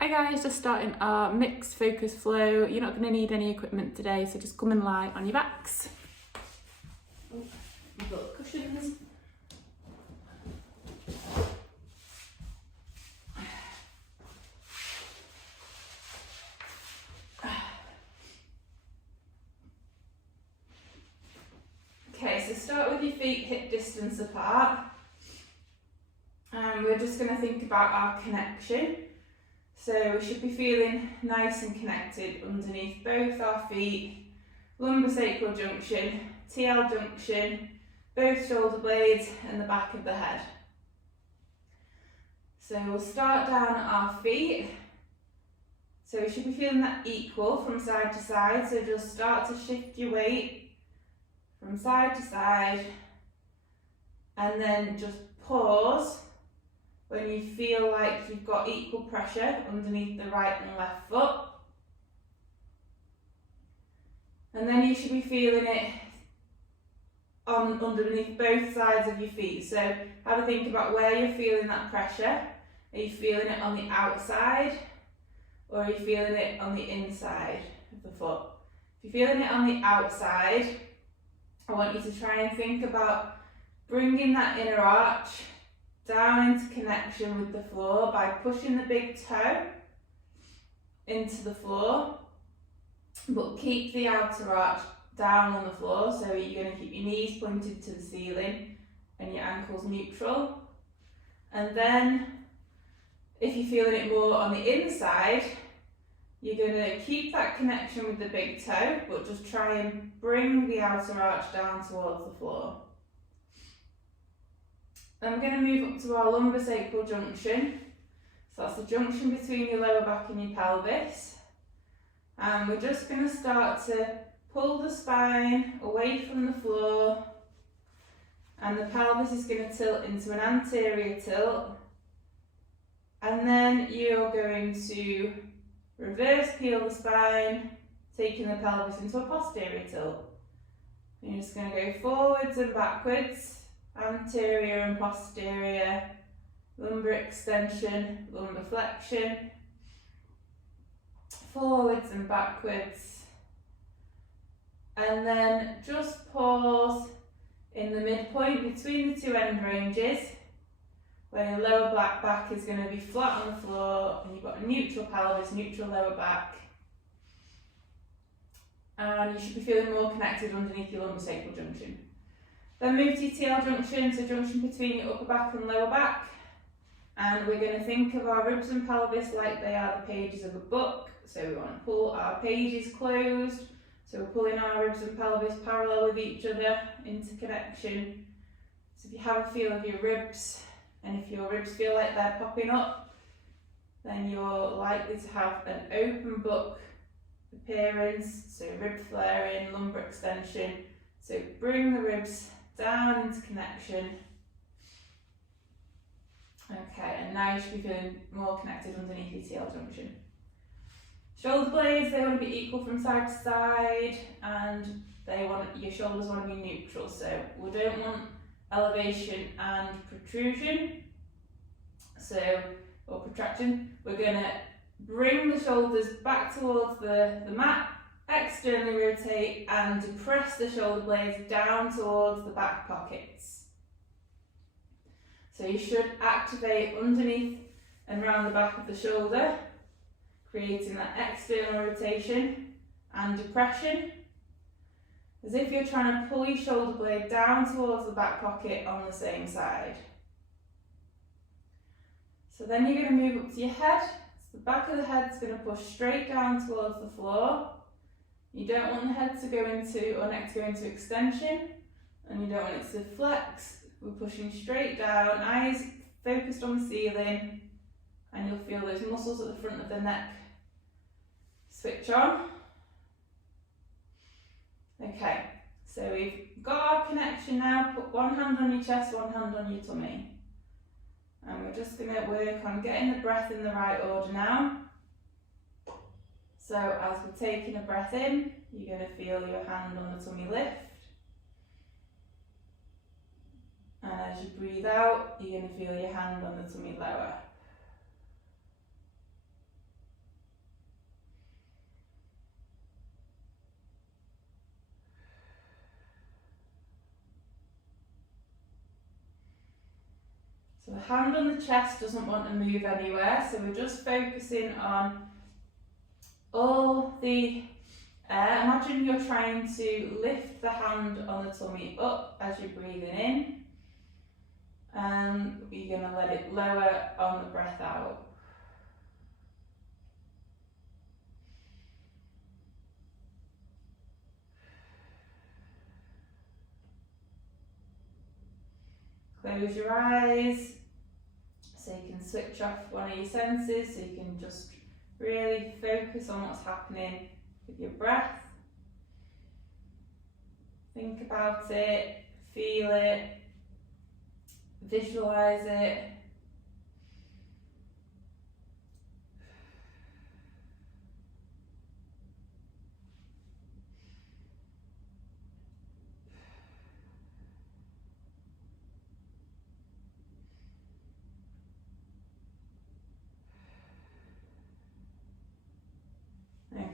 Hi guys, just starting our mixed focus flow. You're not going to need any equipment today, so just come and lie on your backs. Oh, you've got cushions. Okay, so start with your feet hip distance apart. And we're just going to think about our connection. So we should be feeling nice and connected underneath both our feet, lumbosacral junction, TL junction, both shoulder blades and the back of the head. So we'll start down at our feet. So we should be feeling that equal from side to side. So just start to shift your weight from side to side and then just pause when you feel like you've got equal pressure underneath the right and left foot. And then you should be feeling it underneath both sides of your feet. So have a think about where you're feeling that pressure. Are you feeling it on the outside or are you feeling it on the inside of the foot? If you're feeling it on the outside, I want you to try and think about bringing that inner arch down into connection with the floor by pushing the big toe into the floor, but keep the outer arch down on the floor. So you're going to keep your knees pointed to the ceiling and your ankles neutral. And then if you're feeling it more on the inside, you're going to keep that connection with the big toe, but just try and bring the outer arch down towards the floor. Then we're going to move up to our lumbosacral junction. So that's the junction between your lower back and your pelvis. And we're just going to start to pull the spine away from the floor. And the pelvis is going to tilt into an anterior tilt. And then you're going to reverse peel the spine, taking the pelvis into a posterior tilt. And you're just going to go forwards and backwards. Anterior and posterior, lumbar extension, lumbar flexion, forwards and backwards, and then just pause in the midpoint between the two end ranges where your lower back is going to be flat on the floor and you've got a neutral pelvis, neutral lower back, and you should be feeling more connected underneath your lumbosacral junction. Then move to your TL junction, so junction between your upper back and lower back. And we're going to think of our ribs and pelvis like they are the pages of a book. So we want to pull our pages closed. So we're pulling our ribs and pelvis parallel with each other into connection. So if you have a feel of your ribs, and if your ribs feel like they're popping up, then you're likely to have an open book appearance. So rib flaring, lumbar extension. So bring the ribs down into connection. Okay, and now you should be feeling more connected underneath your TL junction. Shoulder blades, they want to be equal from side to side, and your shoulders want to be neutral. So we don't want elevation and protrusion. Or protraction. We're going to bring the shoulders back towards the mat, externally rotate and depress the shoulder blades down towards the back pockets. So you should activate underneath and around the back of the shoulder, creating that external rotation and depression, as if you're trying to pull your shoulder blade down towards the back pocket on the same side. So then you're going to move up to your head. So the back of the head is going to push straight down towards the floor. You don't want the head to go into or neck to go into extension, and you don't want it to flex. We're pushing straight down, eyes focused on the ceiling, and you'll feel those muscles at the front of the neck switch on. Okay, so we've got our connection now. Put one hand on your chest, one hand on your tummy. And we're just going to work on getting the breath in the right order now. So as we're taking a breath in, you're going to feel your hand on the tummy lift. And as you breathe out, you're going to feel your hand on the tummy lower. So the hand on the chest doesn't want to move anywhere, so we're just focusing on all the air. Imagine you're trying to lift the hand on the tummy up as you're breathing in, and you're going to let it lower on the breath out. Close your eyes so you can switch off one of your senses, so you can just really focus on what's happening with your breath. Think about it, feel it, visualize it.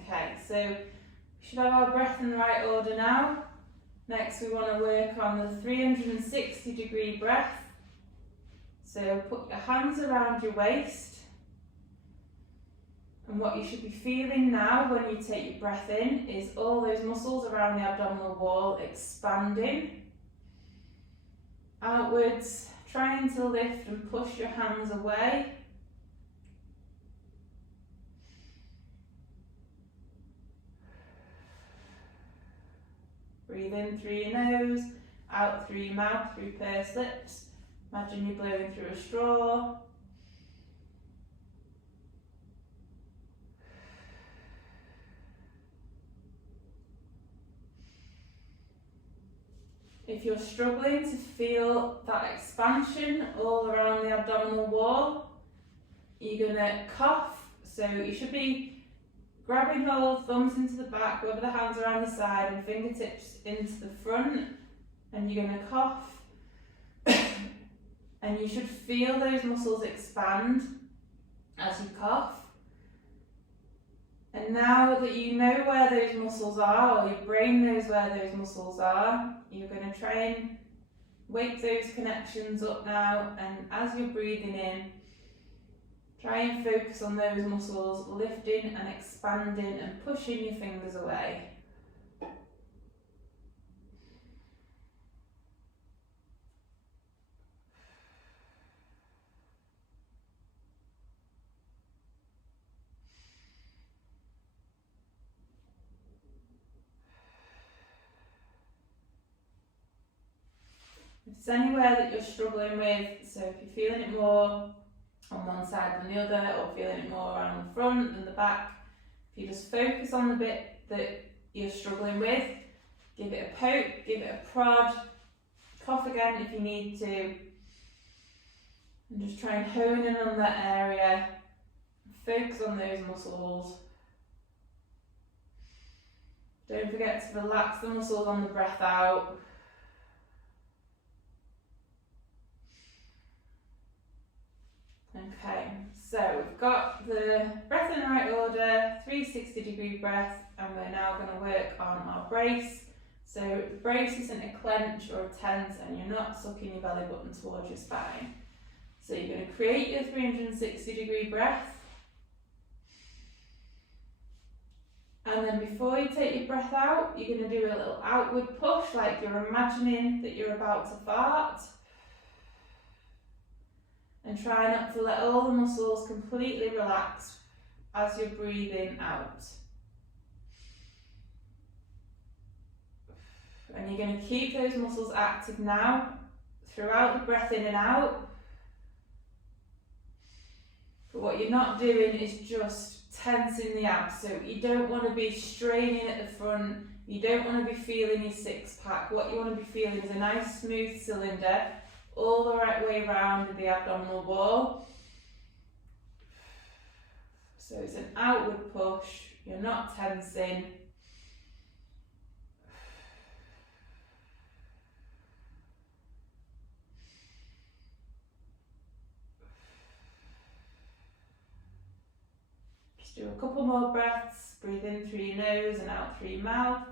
Okay, so we should have our breath in the right order now. Next we want to work on the 360-degree breath. So put your hands around your waist, and what you should be feeling now when you take your breath in is all those muscles around the abdominal wall expanding outwards, trying to lift and push your hands away. Breathe in through your nose, out through your mouth, through pursed lips. Imagine you're blowing through a straw. If you're struggling to feel that expansion all around the abdominal wall, you're going to cough. So you should be grabbing hold, thumbs into the back, rub the hands around the side and fingertips into the front, and you're going to cough. And you should feel those muscles expand as you cough. And now that you know where those muscles are, or your brain knows where those muscles are, you're going to try and wake those connections up now, and as you're breathing in, try and focus on those muscles lifting and expanding and pushing your fingers away. If there's anywhere that you're struggling with, so if you're feeling it more on one side than the other, or feeling it more around the front than the back, if you just focus on the bit that you're struggling with, give it a poke, give it a prod, cough again if you need to, and just try and hone in on that area, focus on those muscles. Don't forget to relax the muscles on the breath out. Okay, so we've got the breath in the right order, 360-degree breath, and we're now going to work on our brace. So the brace isn't a clench or a tense, and you're not sucking your belly button towards your spine. So you're going to create your 360-degree breath. And then before you take your breath out, you're going to do a little outward push, like you're imagining that you're about to fart. And try not to let all the muscles completely relax as you're breathing out. And you're going to keep those muscles active now throughout the breath in and out. But what you're not doing is just tensing the abs. So you don't want to be straining at the front. You don't want to be feeling your six pack. What you want to be feeling is a nice smooth cylinder all the right way around the abdominal wall. So it's an outward push, you're not tensing. Just do a couple more breaths, breathe in through your nose and out through your mouth.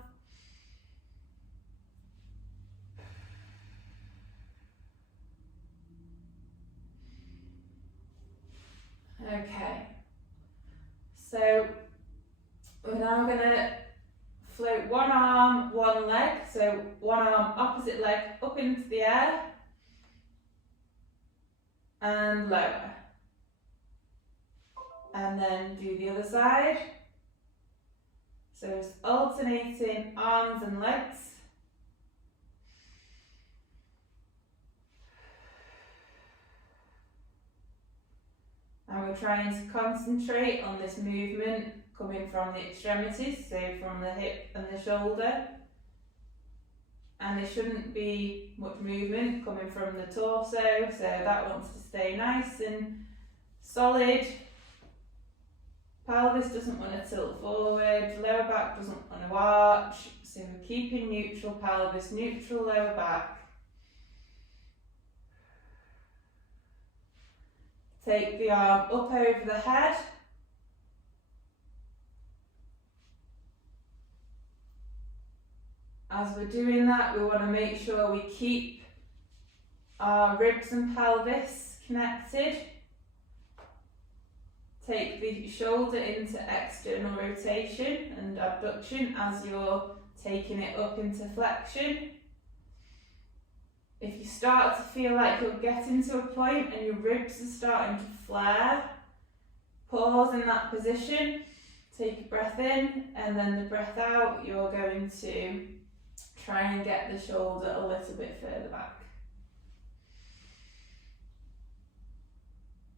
Okay, so we're now going to float one arm, one leg, so one arm, opposite leg up into the air and lower. And then do the other side. So just alternating arms and legs. And we're trying to concentrate on this movement coming from the extremities, so from the hip and the shoulder. And there shouldn't be much movement coming from the torso, so that wants to stay nice and solid. Pelvis doesn't want to tilt forward, lower back doesn't want to arch, so we're keeping neutral pelvis, neutral lower back. Take the arm up over the head. As we're doing that, we want to make sure we keep our ribs and pelvis connected. Take the shoulder into external rotation and abduction as you're taking it up into flexion. If you start to feel like you're getting to a point and your ribs are starting to flare, pause in that position, take a breath in, and then the breath out, you're going to try and get the shoulder a little bit further back.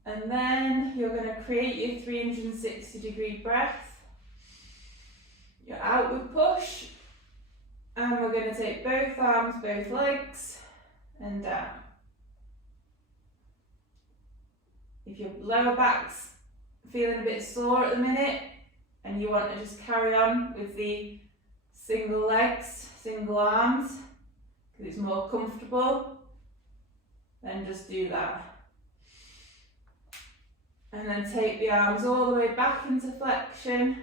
And then you're going to create your 360-degree breath, your outward push, and we're going to take both arms, both legs, and down. If your lower back's feeling a bit sore at the minute and you want to just carry on with the single legs, single arms, because it's more comfortable, then just do that. And then take the arms all the way back into flexion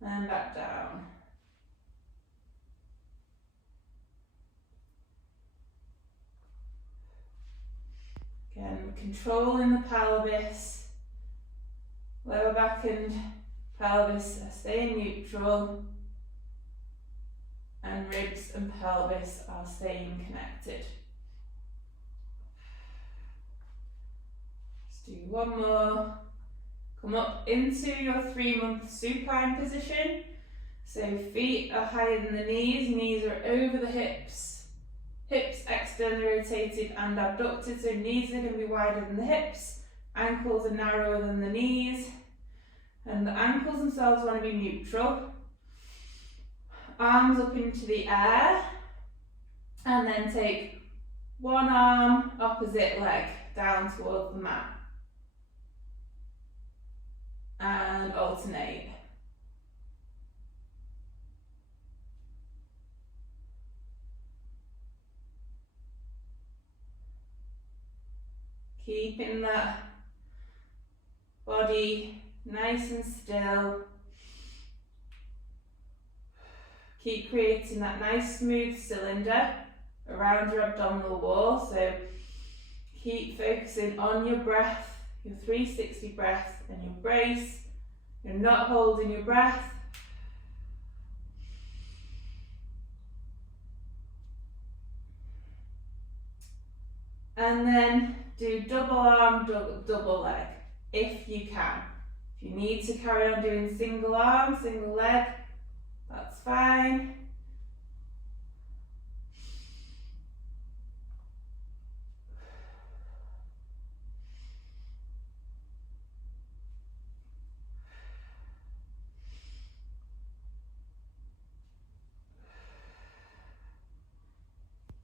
and back down. Again, controlling the pelvis, lower back and pelvis are staying neutral, and ribs and pelvis are staying connected. Do one more. Come up into your 3-month supine position. So feet are higher than the knees are over the hips. Hips externally rotated and abducted, so knees are going to be wider than the hips. Ankles are narrower than the knees. And the ankles themselves want to be neutral. Arms up into the air. And then take one arm, opposite leg, down towards the mat. And alternate. Keeping that body nice and still. Keep creating that nice smooth cylinder around your abdominal wall. So keep focusing on your breath, your 360 breath, and your brace. You're not holding your breath. And then do double arm, double leg, if you can. If you need to carry on doing single arm, single leg, that's fine.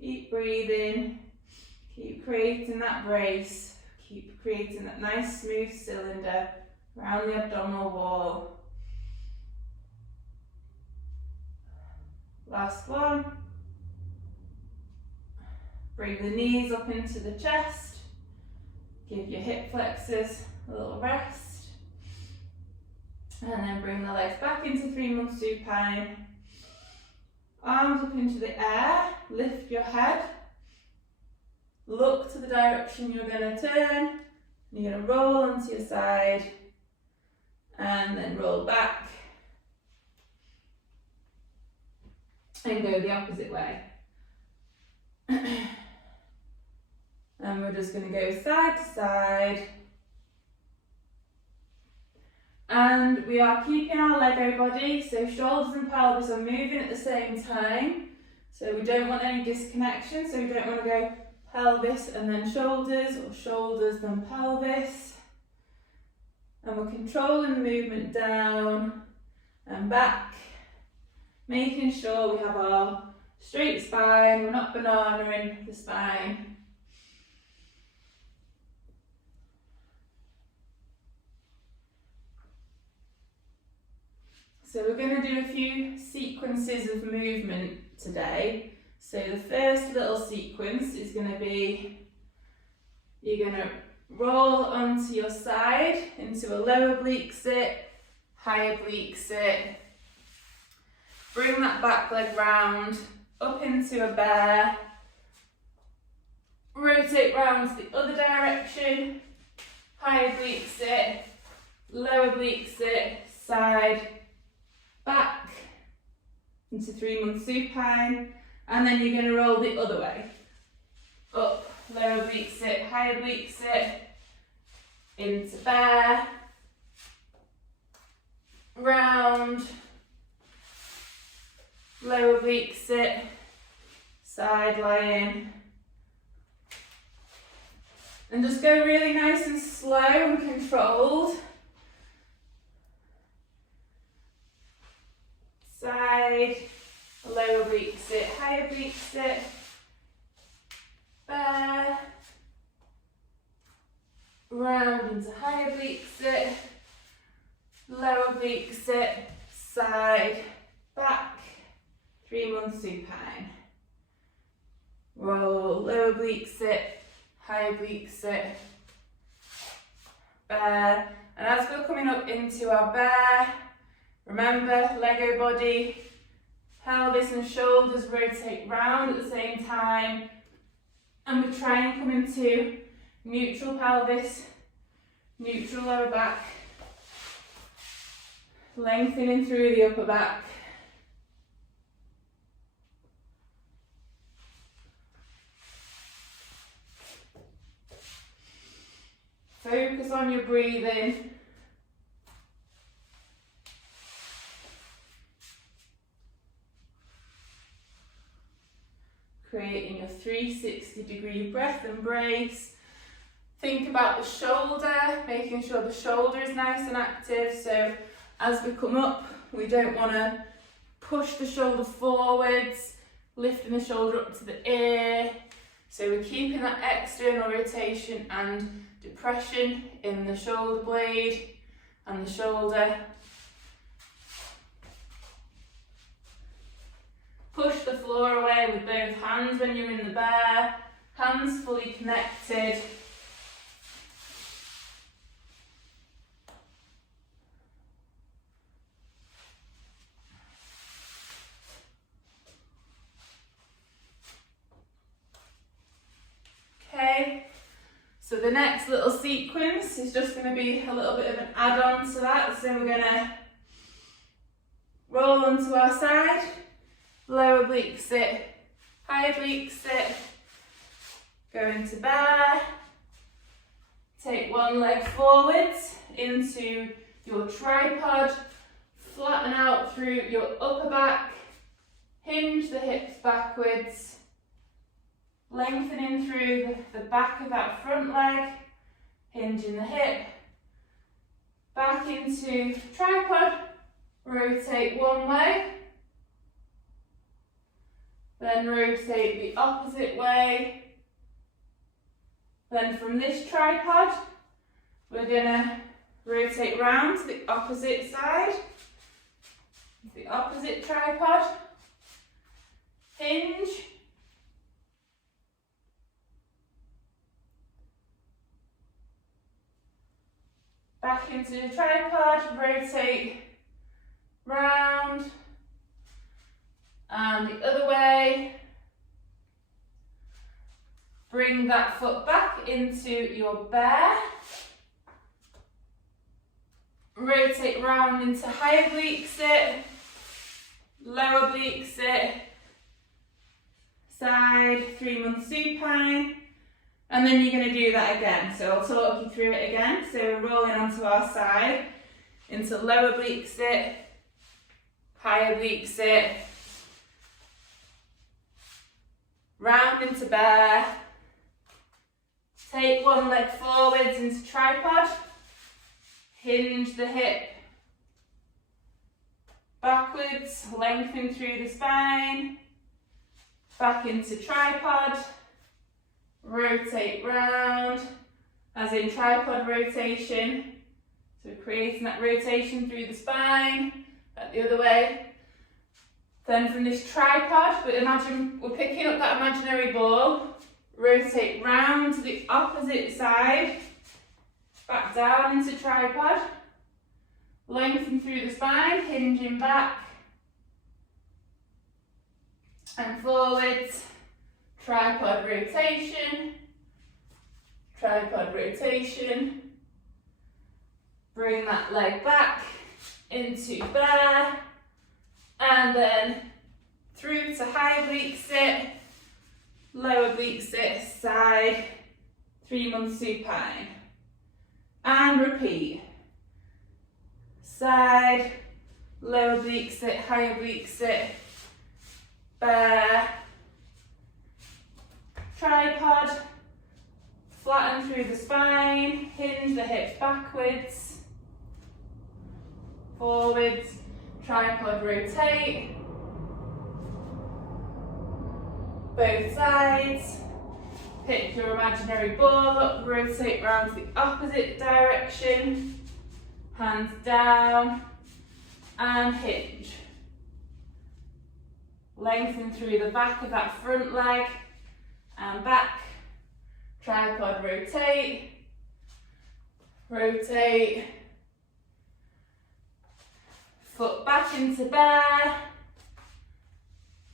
Keep breathing, keep creating that brace, keep creating that nice smooth cylinder around the abdominal wall. Last one. Bring the knees up into the chest, give your hip flexors a little rest, and then bring the legs back into 3-month supine. Arms up into the air, lift your head, look to the direction you're going to turn, You're going to roll onto your side and then roll back and go the opposite way. And we're just going to go side to side. And we are keeping our Lego body, so shoulders and pelvis are moving at the same time. So we don't want any disconnection, so we don't want to go pelvis and then shoulders, or shoulders then pelvis. And we're controlling the movement down and back, making sure we have our straight spine, we're not bananaing the spine. So we're going to do a few sequences of movement today. So the first little sequence is going to be, you're going to roll onto your side into a low oblique sit, high oblique sit. Bring that back leg round, up into a bear. Rotate round to the other direction, high oblique sit, low oblique sit, side, back into 3-month supine, and then you're going to roll the other way. Up, low oblique sit, high oblique sit, into bear, round, low oblique sit, side lying, and just go really nice and slow and controlled. Side, low oblique sit, high oblique sit, bear, round into high oblique sit, low oblique sit, side, back, 3-month supine. Roll, low oblique sit, high oblique sit, bear, and as we're coming up into our bear, remember, Lego body, pelvis and shoulders rotate round at the same time, and we try and come into neutral pelvis, neutral lower back, lengthening through the upper back. Focus on your breathing. Creating a 360-degree breath embrace. Think about the shoulder, making sure the shoulder is nice and active. So as we come up, we don't want to push the shoulder forwards, lifting the shoulder up to the ear. So we're keeping that external rotation and depression in the shoulder blade and the shoulder. Push the floor away with both hands when you're in the bear, hands fully connected. Okay, so the next little sequence is just going to be a little bit of an add-on to that. So we're going to roll onto our side, low oblique sit, high oblique sit, go into bear, take one leg forwards into your tripod, flatten out through your upper back, hinge the hips backwards, lengthening through the back of that front leg, hinging the hip, back into tripod, rotate one way, then rotate the opposite way. Then from this tripod, we're going to rotate round to the opposite side, the opposite tripod, hinge, back into the tripod, rotate round, and the other way. Bring that foot back into your bear, rotate round into high oblique sit, low oblique sit, side, 3-month supine, and then you're going to do that again. So I'll talk you through it again. So we're rolling onto our side, into low oblique sit, high oblique sit, round into bear, take one leg forwards into tripod, hinge the hip backwards, lengthen through the spine, back into tripod, rotate round, as in tripod rotation, so creating that rotation through the spine, back the other way. Then from this tripod, but imagine we're picking up that imaginary ball, rotate round to the opposite side, back down into tripod, lengthen through the spine, hinging back and forwards, tripod rotation, bring that leg back into bear, and then through to high oblique sit, low oblique sit, side, 3-month supine, and repeat. Side, low oblique sit, high oblique sit, bear, tripod, flatten through the spine, hinge the hips backwards, forwards, tripod rotate, both sides, pick your imaginary ball up, rotate round to the opposite direction, hands down and hinge. Lengthen through the back of that front leg and back, tripod rotate, foot back into bear,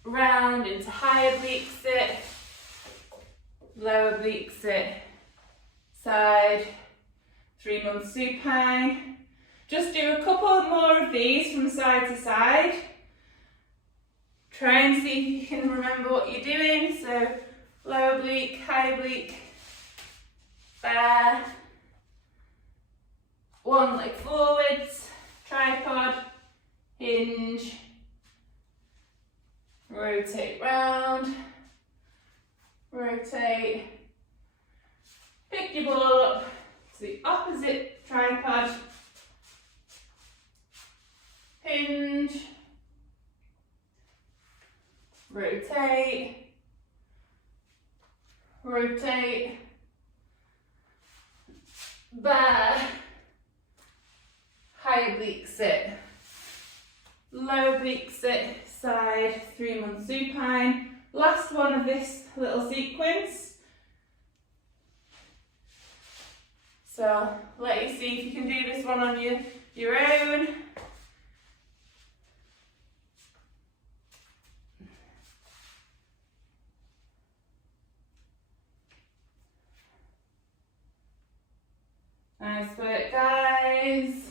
round into high oblique sit, low oblique sit, side, 3-month supine. Just do a couple more of these from side to side. Try and see if you can remember what you're doing. So low oblique, high oblique, bear, one leg forwards, tripod, hinge, rotate round, rotate, pick your ball up to the opposite tripod, hinge, rotate, bear, high oblique sit, low oblique sit, side, 3-month supine. Last one of this little sequence. So let you see if you can do this one on your own. Nice work, guys.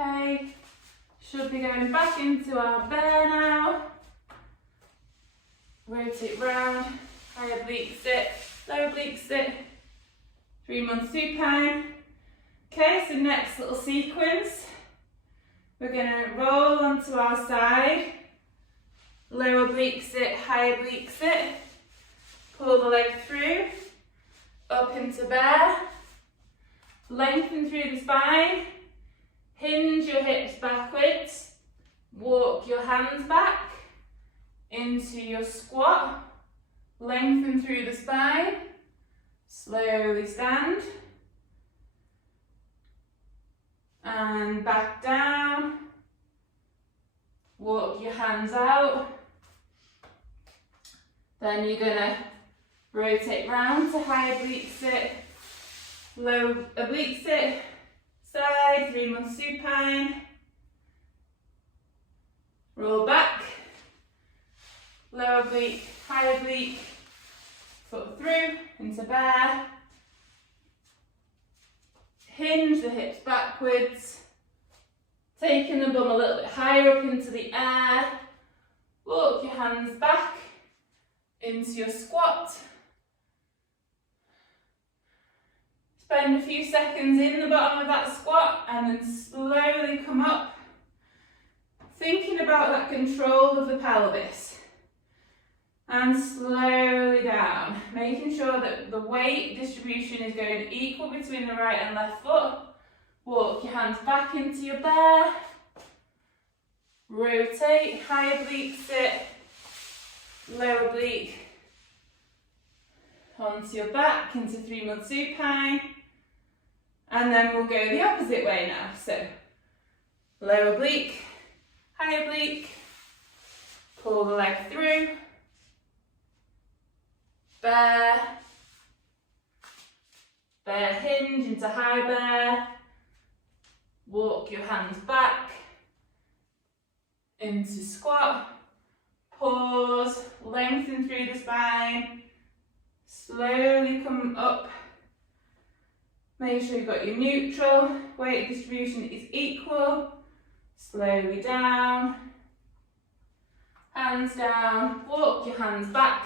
Okay, should be going back into our bear now. Rotate round, high oblique sit, low oblique sit, 3-month supine. Okay, so next little sequence, we're going to roll onto our side, low oblique sit, high oblique sit, pull the leg through, up into bear, lengthen through the spine, hinge your hips backwards, walk your hands back into your squat, lengthen through the spine, slowly stand, and back down, walk your hands out, then you're going to rotate round to high oblique sit, low oblique sit, side, 3-month supine, roll back, lower oblique, high oblique, foot through, into bear, hinge the hips backwards, taking the bum a little bit higher up into the air, walk your hands back into your squat. Spend a few seconds in the bottom of that squat and then slowly come up, thinking about that control of the pelvis. And slowly down, making sure that the weight distribution is going equal between the right and left foot. Walk your hands back into your bear. Rotate, high oblique sit, lower oblique onto your back into 3-month supine. And then we'll go the opposite way now. So, lower oblique, high oblique, pull the leg through, bear, bear hinge into high bear, walk your hands back into squat, pause, lengthen through the spine, slowly come up. Make sure you've got your neutral, weight distribution is equal, slowly down, hands down, walk your hands back,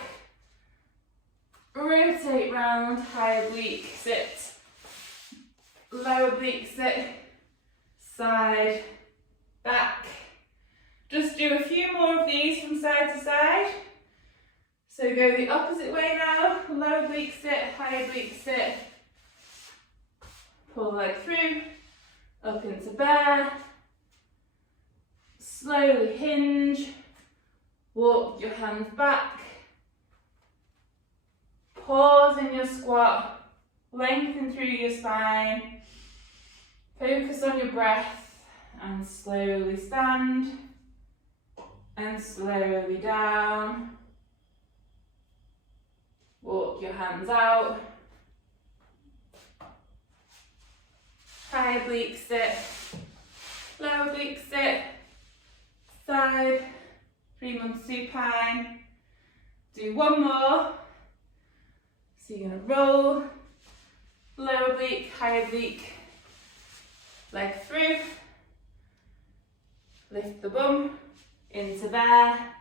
rotate round, high oblique sit, low oblique sit, side, back. Just do a few more of these from side to side. So go the opposite way now, low oblique sit, high oblique sit, pull the leg through, up into bear, slowly hinge, walk your hands back, pause in your squat, lengthen through your spine, focus on your breath, and slowly stand, and slowly down, walk your hands out, high oblique sit, low oblique sit, side, 3-month supine. Do one more. So you're going to roll, low oblique, high oblique, leg through, lift the bum, into bear,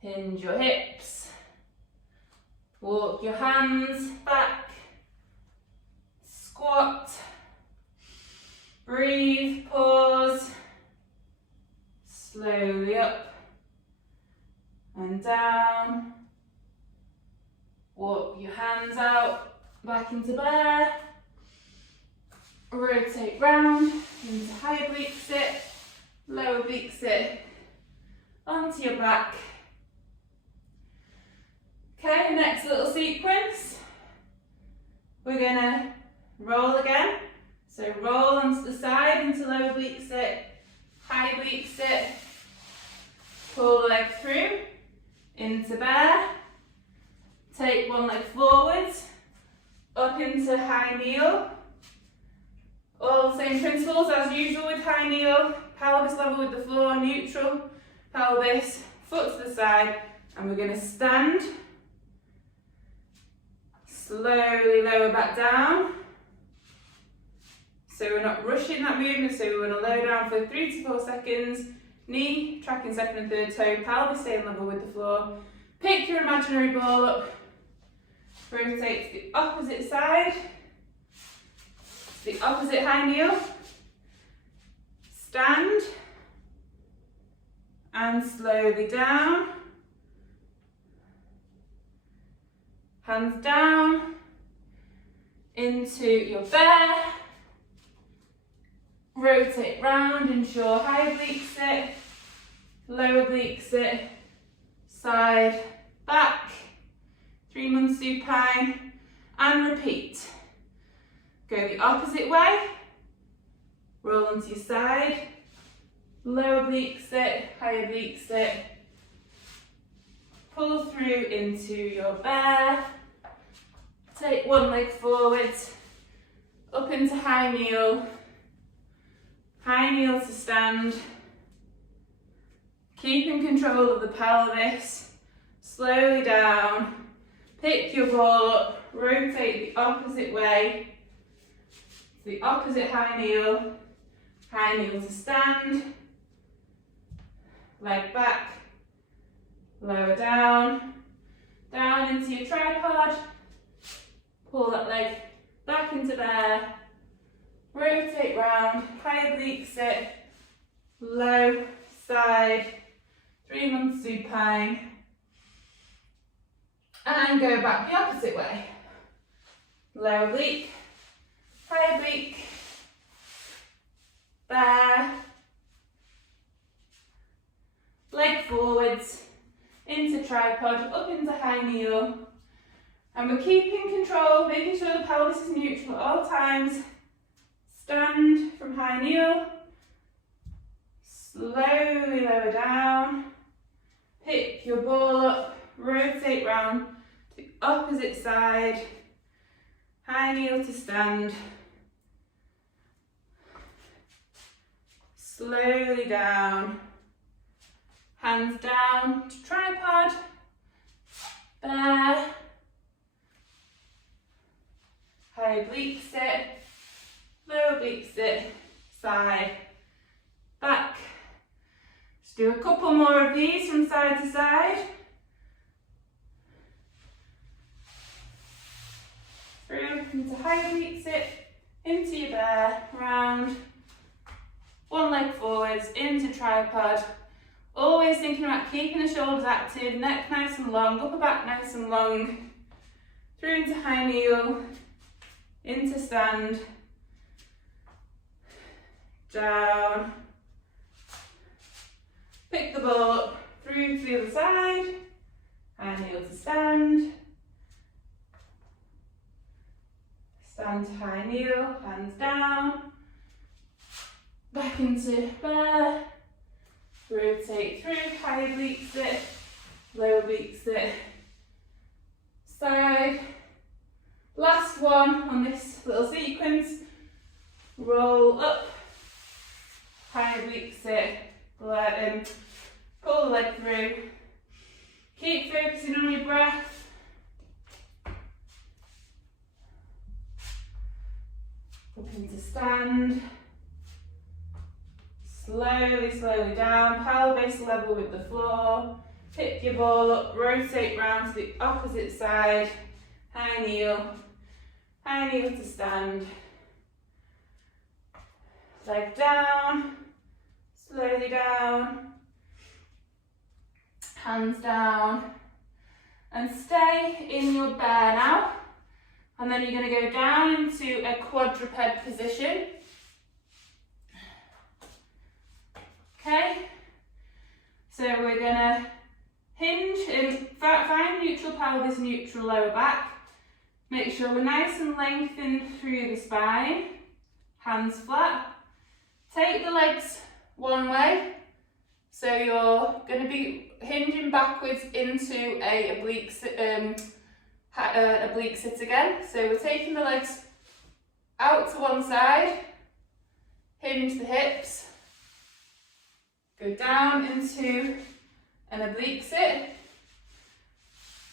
hinge your hips, walk your hands back, squat, breathe, pause, slowly up and down, walk your hands out, back into bear, rotate round into high oblique sit, low oblique sit, onto your back. Okay, next little sequence, we're going to roll again. So roll onto the side into low oblique sit, high oblique sit, pull the leg through, into bear, take one leg forwards, up into high kneel. All the same principles as usual with high kneel, pelvis level with the floor, neutral, pelvis, foot to the side, and we're going to stand, slowly lower back down. So we're not rushing that movement, so we're going to lower down for 3 to 4 seconds, knee tracking second and third toe, pelvis staying level with the floor. Pick your imaginary ball up, rotate to the opposite side, the opposite high kneel, stand, and slowly down, hands down, into your bear, rotate round, ensure high oblique sit, low oblique sit, side, back, 3-month supine, and repeat. Go the opposite way, roll onto your side, low oblique sit, high oblique sit, pull through into your bear, take one leg forward, up into high kneel to stand, keeping control of the pelvis, slowly down, pick your ball up, rotate the opposite way, the opposite high kneel to stand, leg back, lower down, down into your tripod, pull that leg back into bear, rotate round, high oblique sit, low side, 3-month supine, and go back the opposite way. Low oblique, high oblique, bear, leg forwards, into tripod, up into high kneel, and we're keeping control, making sure the pelvis is neutral at all times. Stand from high kneel, slowly lower down, pick your ball up, rotate round to the opposite side, high kneel to stand, slowly down, hands down to tripod, bear, high oblique sit, low oblique sit, side, back. Just do a couple more of these from side to side. Through into high oblique sit, into your bear, round, one leg forwards, into tripod. Always thinking about keeping the shoulders active, neck nice and long, upper back nice and long. Through into high kneel, into stand, down, pick the ball up, through to the other side, high kneel to stand, stand to high kneel, hands down, back into bear, rotate through, high oblique sit, low oblique sit, side. Last one on this little sequence, roll up, high oblique sit, pull the leg through, keep focusing on your breath, up into stand, slowly down, pelvis level with the floor, pick your ball up, rotate round to the opposite side, high kneel to stand, leg down, slowly down, hands down, and stay in your bear now, and then you're going to go down into a quadruped position. Okay, so we're going to hinge and find neutral pelvis, neutral lower back. Make sure we're nice and lengthened through the spine, hands flat. Take the legs one way, so you're going to be hinging backwards into a oblique sit again. So we're taking the legs out to one side, hinge the hips, go down into an oblique sit,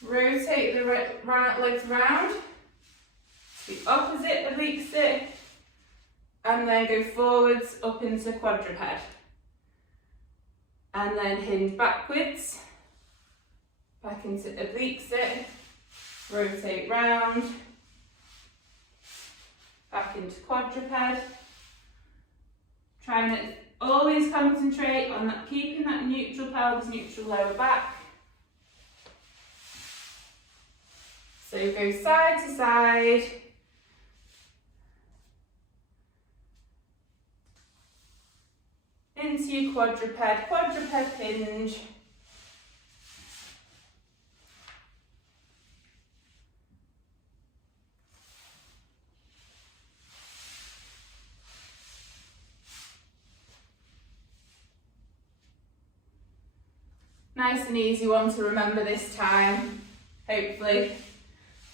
rotate the legs round, the opposite oblique sit, and then go forwards up into quadruped. And then hinge backwards, back into oblique sit, rotate round, back into quadruped. Trying to always concentrate on that, keeping that neutral pelvis, neutral lower back. So go side to side. Into your quadruped hinge. Nice and easy one to remember this time, hopefully.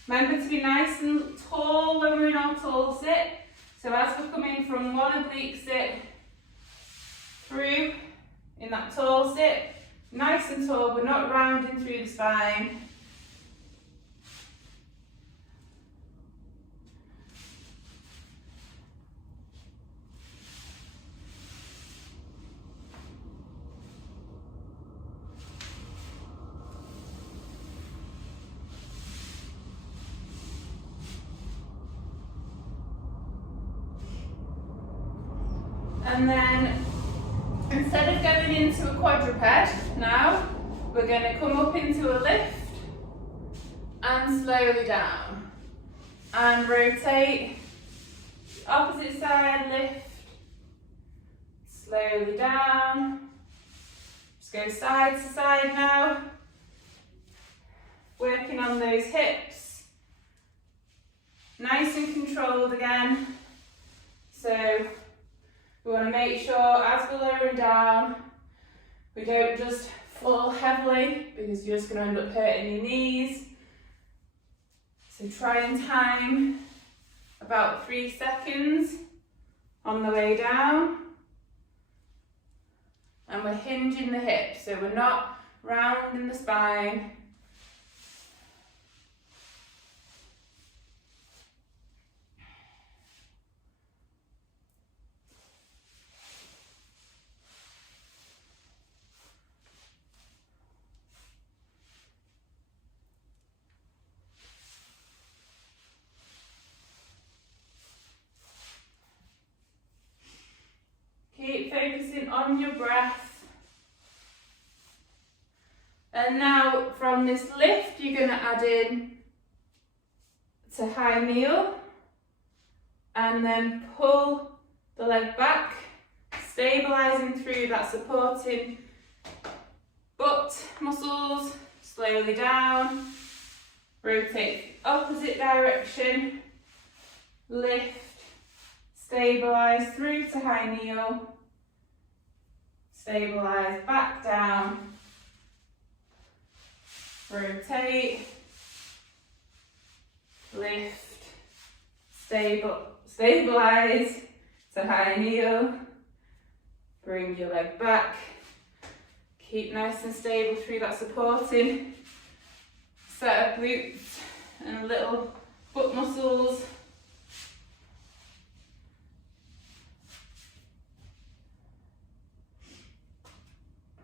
Remember to be nice and tall when we're in our tall sit. So as we're coming from one oblique sit through in that tall sit, nice and tall, we're not rounding through the spine. And then, instead of going into a quadruped, now we're going to come up into a lift and slowly down. And rotate, opposite side, lift, slowly down. Just go side to side now. Working on those hips. Nice and controlled again. So, we want to make sure as we're lowering down, we don't just fall heavily because you're just going to end up hurting your knees. So try and time about 3 seconds on the way down. And we're hinging the hips, so we're not rounding the spine. Keep focusing on your breath. And now from this lift, you're going to add in to high kneel and then pull the leg back, stabilising through that supporting butt muscles, slowly down, rotate the opposite direction, lift, stabilise through to high kneel, stabilise back down, rotate, lift, stabilise to high kneel, bring your leg back, keep nice and stable through that supporting set of glutes and little butt muscles.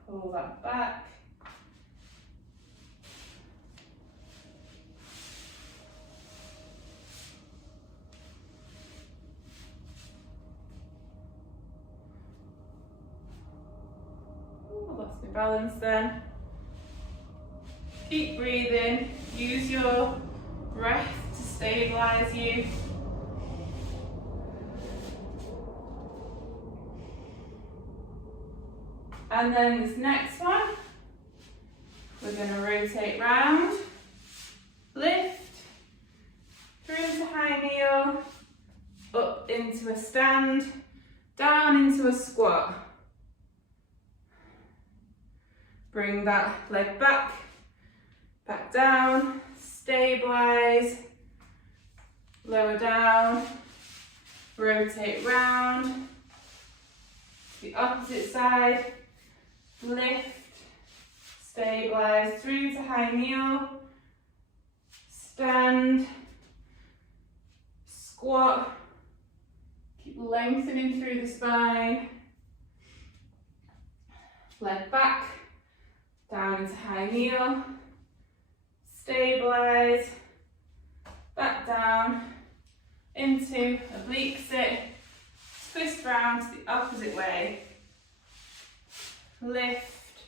Pull that back. Ooh, lost my balance then. Keep breathing. Use your breath to stabilise you. And then this next one, we're going to rotate round, lift, through to high kneel, up into a stand, down into a squat. Bring that leg back, back down, stabilise, lower down, rotate round, the opposite side. Lift, stabilise through to high kneel, stand, squat, keep lengthening through the spine, leg back, down into high kneel, stabilise, back down, into oblique sit, twist round to the opposite way. Lift,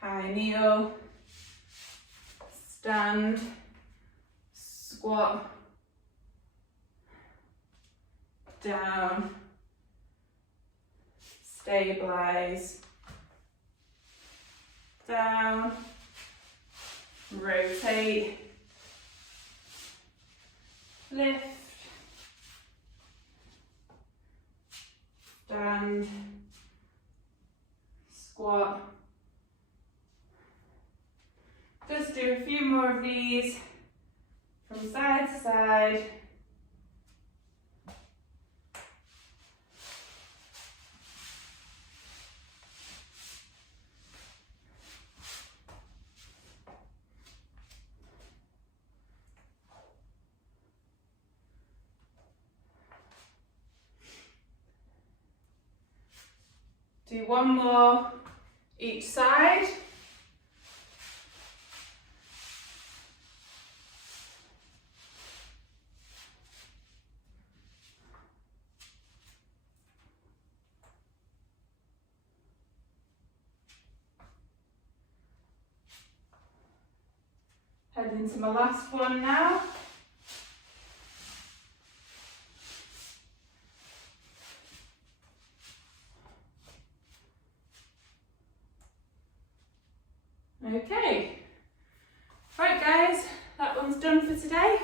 high kneel, stand, squat, down, stabilise, down, rotate, lift, stand, squat. Just do a few more of these from side to side. Do one more each side. Head into my last one now. Okay, right guys, that one's done for today.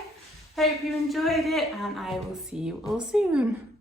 Hope you enjoyed it and I will see you all soon.